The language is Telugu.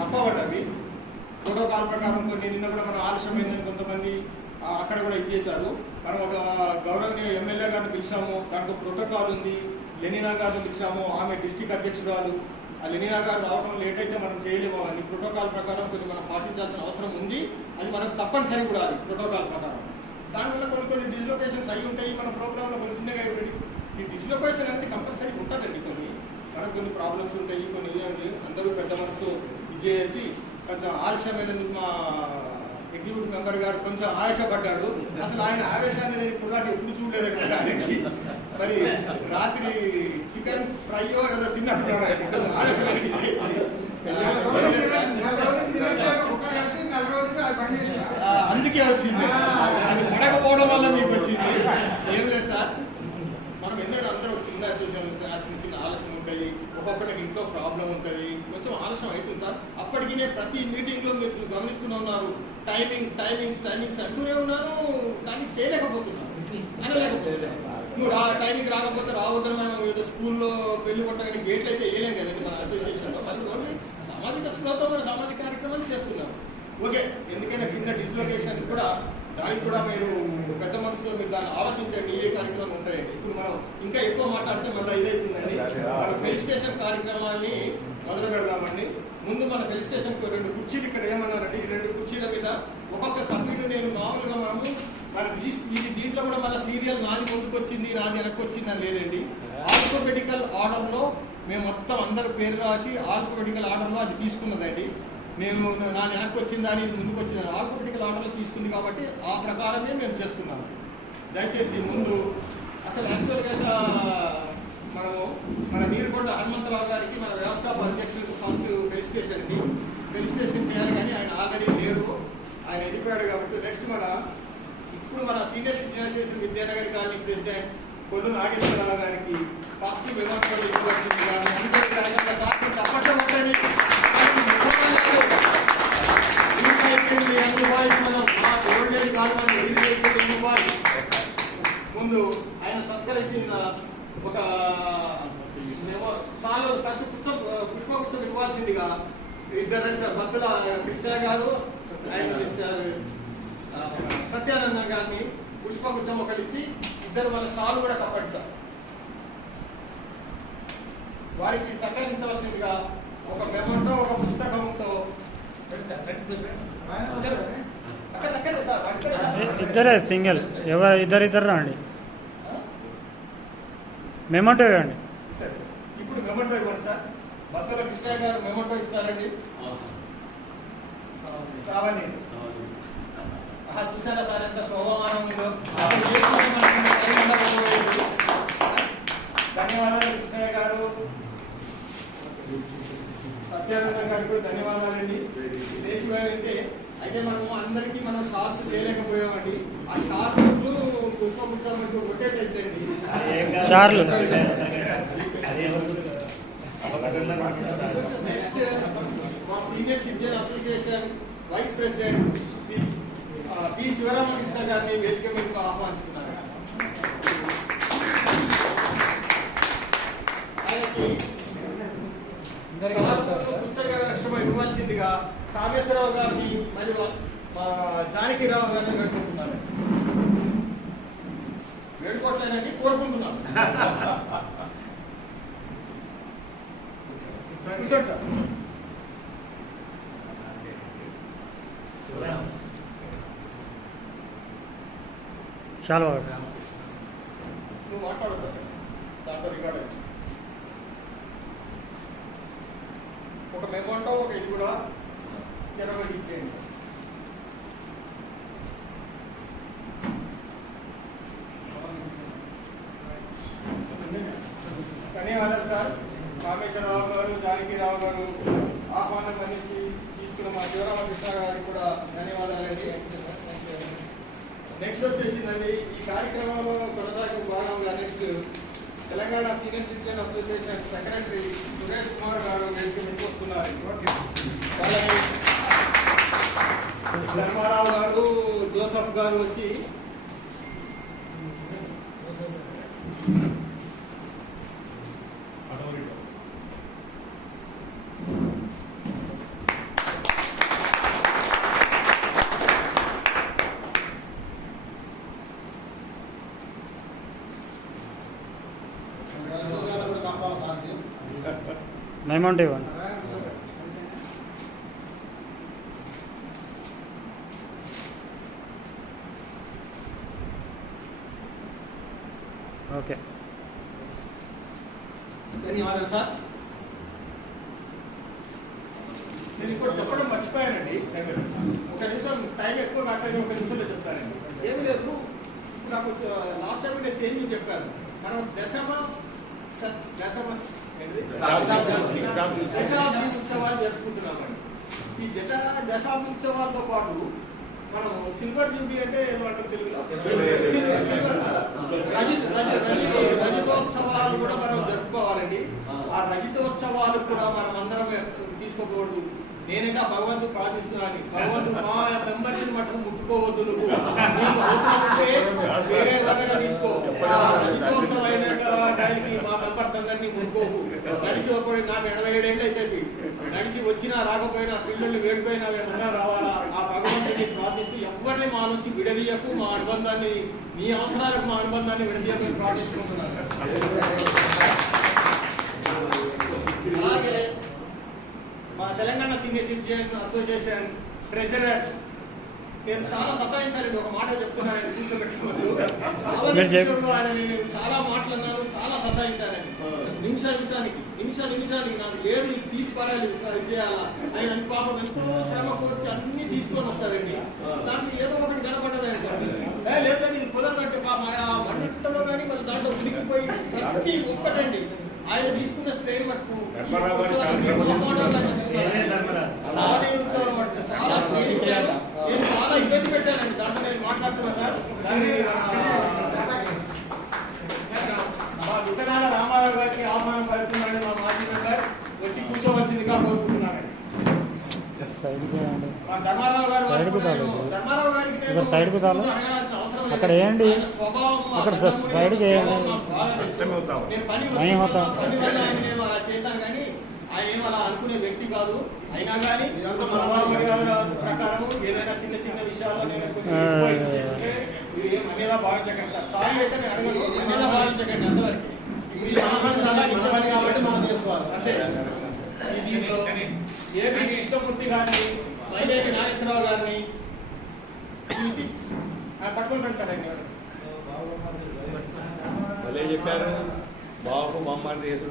తప్పబడ్డవి. ప్రోటోకాల్ ప్రకారం కొన్ని నిన్న కూడా మనం ఆలస్యమైందని కొంతమంది అక్కడ కూడా ఇచ్చేశారు. మనం ఒక గౌరవనీయ ఎమ్మెల్యే గారిని పిలిచాము, దానికి ప్రోటోకాల్ ఉంది. లెనినా గారిని పిలిచాము, ఆమె డిస్ట్రిక్ట్ అధ్యక్షురాలు. ఆ లెనినా గారు రావడం లేట్ అయితే మనం చేయలేము. అవన్నీ ప్రోటోకాల్ ప్రకారం కొన్ని మనం పాటించాల్సిన అవసరం ఉంది. అది మనకు తప్పనిసరి కూడా అది ప్రోటోకాల్ ప్రకారం. దానివల్ల కొన్ని డిస్లొకేషన్స్ అయి ఉంటాయి. మన ప్రోగ్రాంలో కొన్ని చిన్నగా అయిపోయి ఈ డిస్లొకేషన్ అనేది కంపల్సరీ ఉంటుందండి. మనకు కొన్ని ప్రాబ్లమ్స్ ఉంటాయి, కొన్ని అందరూ పెద్ద మనసు ఇచ్చేసి కొంచెం ఆలస్యమైనందుకు మా ఎగ్జిక్యూటివ్ మెంబర్ గారు కొంచెం ఆయాసపడ్డాడు. అసలు ఆయన ఆవేశాన్ని నేను ఇప్పుడు దాకా ఎప్పుడు చూడలేదండి. ఆయనకి మరి రాత్రి చికెన్ ఫ్రైయో ఏదో తిన్నట్టున్నాడు. అందుకే వచ్చింది, అది పడకపోవడం వల్ల మీకు వచ్చింది. ఏం లేదు సార్, మనం ఎందుకంటే అందరూ చిన్న చిన్న ఆలస్యం ఉంటాయి, ఒక్కొక్కరికి ఇంట్లో ప్రాబ్లం ఉంటుంది, కొంచెం ఆలస్యం అవుతుంది సార్. అప్పటికి నేను ప్రతి మీటింగ్లో మీరు గమనిస్తూనే ఉన్నారు, టైమింగ్స్ అంటూనే ఉన్నాను, కానీ చేయలేకపోతున్నాను, అనలేకపోతున్నాను. నువ్వు టైమింగ్ రాకపోతే రావద్దని మనం ఏదో స్కూల్లో పెళ్లి కొట్టగానే గేట్లు అయితే వేయలేం కదండి మన అసోసియేషన్లో. మళ్ళీ ఓన్లీ సామాజిక స్పృహతో మన సామాజిక కార్యక్రమాలు చేస్తున్నాం. ఓకే, ఎందుకైనా చిన్న డిస్లొకేషన్ కూడా దానికి కూడా మీరు పెద్ద మనసులో మీరు దాన్ని ఆలోచించండి. ఏ కార్యక్రమాలు ఉంటాయండి. ఇప్పుడు మనం ఇంకా ఎక్కువ మాట్లాడితే మళ్ళీ ఇదవుతుందండి. మన ఫెలిసిటేషన్ కార్యక్రమాన్ని మొదలు పెడదామండి. ముందు మన ఫెలిసిటేషన్కి 2 కుర్చీలు ఇక్కడ ఏమన్నారండి, ఈ 2 కుర్చీల మీద ఒక్కొక్క సభ్యుడు నేను మామూలుగా ఇది దీంట్లో కూడా మళ్ళీ సీరియల్ నాది ముందుకు వచ్చింది, నాది వెనక్కి వచ్చింది అని లేదండి. ఆల్ఫాబెటికల్ ఆర్డర్లో మేము మొత్తం అందరి పేరు రాసి ఆల్ఫాబెటికల్ ఆర్డర్లో అది తీసుకున్నదండి. నేను నాది వెనక్కి వచ్చిందా అని ఇది ముందుకు వచ్చిందని ఆల్ఫాబెటికల్ ఆర్డర్లో తీసుకుంది కాబట్టి ఆ ప్రకారమే మేము చేస్తున్నాము. దయచేసి ముందు అసలు యాక్చువల్గా మనము మన నీరుకొండ హనుమంతరావు గారికి మన వ్యవస్థాపక అధ్యక్షులకు ఫస్ట్ ఫెలిసిటేషన్ చేయాలి, కానీ ఆయన ఆల్రెడీ లేరు, ఆయన వెళ్ళిపోయాడు. కాబట్టి నెక్స్ట్ ఇప్పుడు మన senior citizen association Vidyanagar colony president Kollu Nageswararao గారికి పాజిటివ్ విమర్శలు ఇవ్వాల్సింది. తప్పట్టు ఉండండి. ముందు ఆయన సత్కరించిన ఒక ఫస్ట్ పుష్పగుచ్చం ఇవ్వాల్సిందిగా ఇద్దరు రండి సార్. భక్తుల కృష్ణ గారు అండ్ సత్యానంద గారిని పుష్పగుచ్చం ఒకటి ఇచ్చి ఇద్దరు మన షాలు కూడా కప్పండి సార్. వారికి సహకరించవలసిందిగా ఒక మెమోతో ఒక పుస్తకంతో ఇద్దరే సింగిల్ ఇద్దరు రండి. మెమోటో ఇవ్వండి. ఇప్పుడు మెమోటో ఇవ్వండి సార్. భక్తుల కృష్ణ గారు మెమోటో ఇస్తారండి. సావని చూసారా సార్ ఎంత శోభమానం ఉందో. ధన్యవాదాలు కృష్ణయ్య గారు, సత్యానంద గారు కూడా ధన్యవాదాలండి. ఈ దేశం అంటే అయితే మనము అందరికీ మనం షార్ట్స్ లేలేకపోయామండి. ఆ షార్ట్లు పుష్పగుచ్చామంటూ కొట్టేటండి చార్లు. నెక్స్ట్ మా senior citizen association vice president P Sivaramakrishna గారిని వేదిక మీదకు ఆహ్వానిస్తున్నారు. ఆయనకి ఇవ్వాల్సిందిగా కామేశ్వరరావు గారిని మరియు మా జానకిరావు గారిని వేడుకుంటున్నారు. వేడుకోవట్లేదండి, కోరుకుంటున్నాం. కూర్చోండి సార్. చాలా నువ్వు మాట్లాడతా దాంట్లో రికార్డ్ అయింది. ఒక మెమోటో ఒక ఇది కూడా చెరబడి ఇచ్చేయండి. ధన్యవాదాలు సార్. కామేశ్వరరావు గారు, జానకిరావు గారు ఆహ్వానం అందించి తీసుకున్న మా శివరామకృష్ణ గారికి కూడా ధన్యవాదాలండి. నెక్స్ట్ వచ్చేసిందండి ఈ కార్యక్రమంలో కొనసాగే భాగంగా next Telangana senior citizen association secretary Suresh Kumar గారు వేదిక వస్తున్నారు. ధర్మారావు గారు, జోసఫ్ గారు వచ్చి మెమోంటో ఇవ్వండి. ఓకే, ధన్యవాదాలు సార్. నేను ఇప్పుడు చెప్పడం మర్చిపోయానండి. ఒక నిమిషం టైం ఎక్కువ కాకపోతే ఒక నిమిషంలో చెప్తానండి. ఏమి లేదు, నాకు లాస్ట్ టైం నేను స్టేజ్ మీద చెప్పాను, మనం దశాబ్ది ఉత్సవాలు జరుపుకుంటున్నామండి. ఈ దశాబ్ది ఉత్సవాలతో పాటు మనం సిల్వర్ జూబ్లీ అంటే ఏమంటారు తెలుగులో, రజతోత్సవాలు కూడా మనం జరుపుకోవాలండి. ఆ రజతోత్సవాలు కూడా మనం అందరం తీసుకోకూడదు. నేనేగా భగవంతుడు ప్రార్థిస్తున్నాను, భగవంతుడు మా మెంబర్స్ మటుకు ముట్టుకోవద్దు, నువ్వు నీకు అవసరం ఉంటే వేరే ఎవరైనా తీసుకో, రజతోత్సవం అయిన టైంకి మా మెంబర్స్ అందరినీ ముట్టుకోకు. నడిచి ఒకటి నాకు 87 ఏళ్ళు అయితే నడిచి వచ్చినా రాకపోయినా పిల్లలు వేడిపోయినా ఏమన్నా రావాలా, ఆ భగవంతుడిని ప్రార్థిస్తూ ఎవరిని మా నుంచి విడదీయకు, మా అనుబంధాన్ని మీ అవసరాలకు మా అనుబంధాన్ని విడదీయకు ప్రార్థించుకుంటున్నాను. అలాగే మా Telangana senior citizen association treasurer నేను చాలా సతాయించానండి. ఒక మాట చెప్తున్నాను, ఆయన కూర్చోబెట్టుకోవద్దు. ఆయన నేను చాలా మాట్లాడినాను, చాలా సతాయించానండి. నిమిషానికి నాకు లేదు ఇది తీసి పడాలి, ఇది చేయాలా. ఆయన పాపం ఎంతో శ్రమ కోర్చి అన్ని తీసుకొని వస్తాడండి. దాంట్లో ఏదో ఒకటి కనపడ్డదండి. లేదు ఇది కుదరదంటే పాపం ఆయన మన్నింటిలో కానీ మళ్ళీ దాంట్లో ఉనికిపోయి ప్రతి ఒక్కటండి ఆయన తీసుకున్న స్ట్రెయిన్ మటుకు చాలా స్ట్రెయిన్ ఇచ్చాను. నేను చాలా ఇబ్బంది పెట్టానండి. దాంట్లో నేను మాట్లాడుతున్నా సార్. దాన్ని మా విత్తనాల రామారావు గారికి ఆహ్వానం పలుకుతున్నాడు. మా మాజీ మెంబర్ వచ్చి కూర్చోవలసిందిగా కోరుకుంటున్నానండి. ధర్మారావు గారు గారికి అడగాల్సిన అవసరం లేదు. ఆయన స్వభావం పని వల్ల ఆయన నేను అలా చేశాను, కానీ ఆయన ఏం అలా అనుకునే వ్యక్తి కాదు. అయినా కానీ మర్యాద ప్రకారం ఏదైనా చిన్న చిన్న విషయాల్లో నేను మీరు ఏం అనేదా భావించకండి సార్. సారీ అయితే నేను అడగను, అనేదా భావించకండి. అంతవరకు అంతే. దీంట్లో ఏపీ కృష్ణమూర్తి గారిని, మైనేటి నాగేశ్వరరావు గారిని చూసి పట్టుకుంటాను సార్. ఆయన చెప్పారు బాబు మమ్మల్ని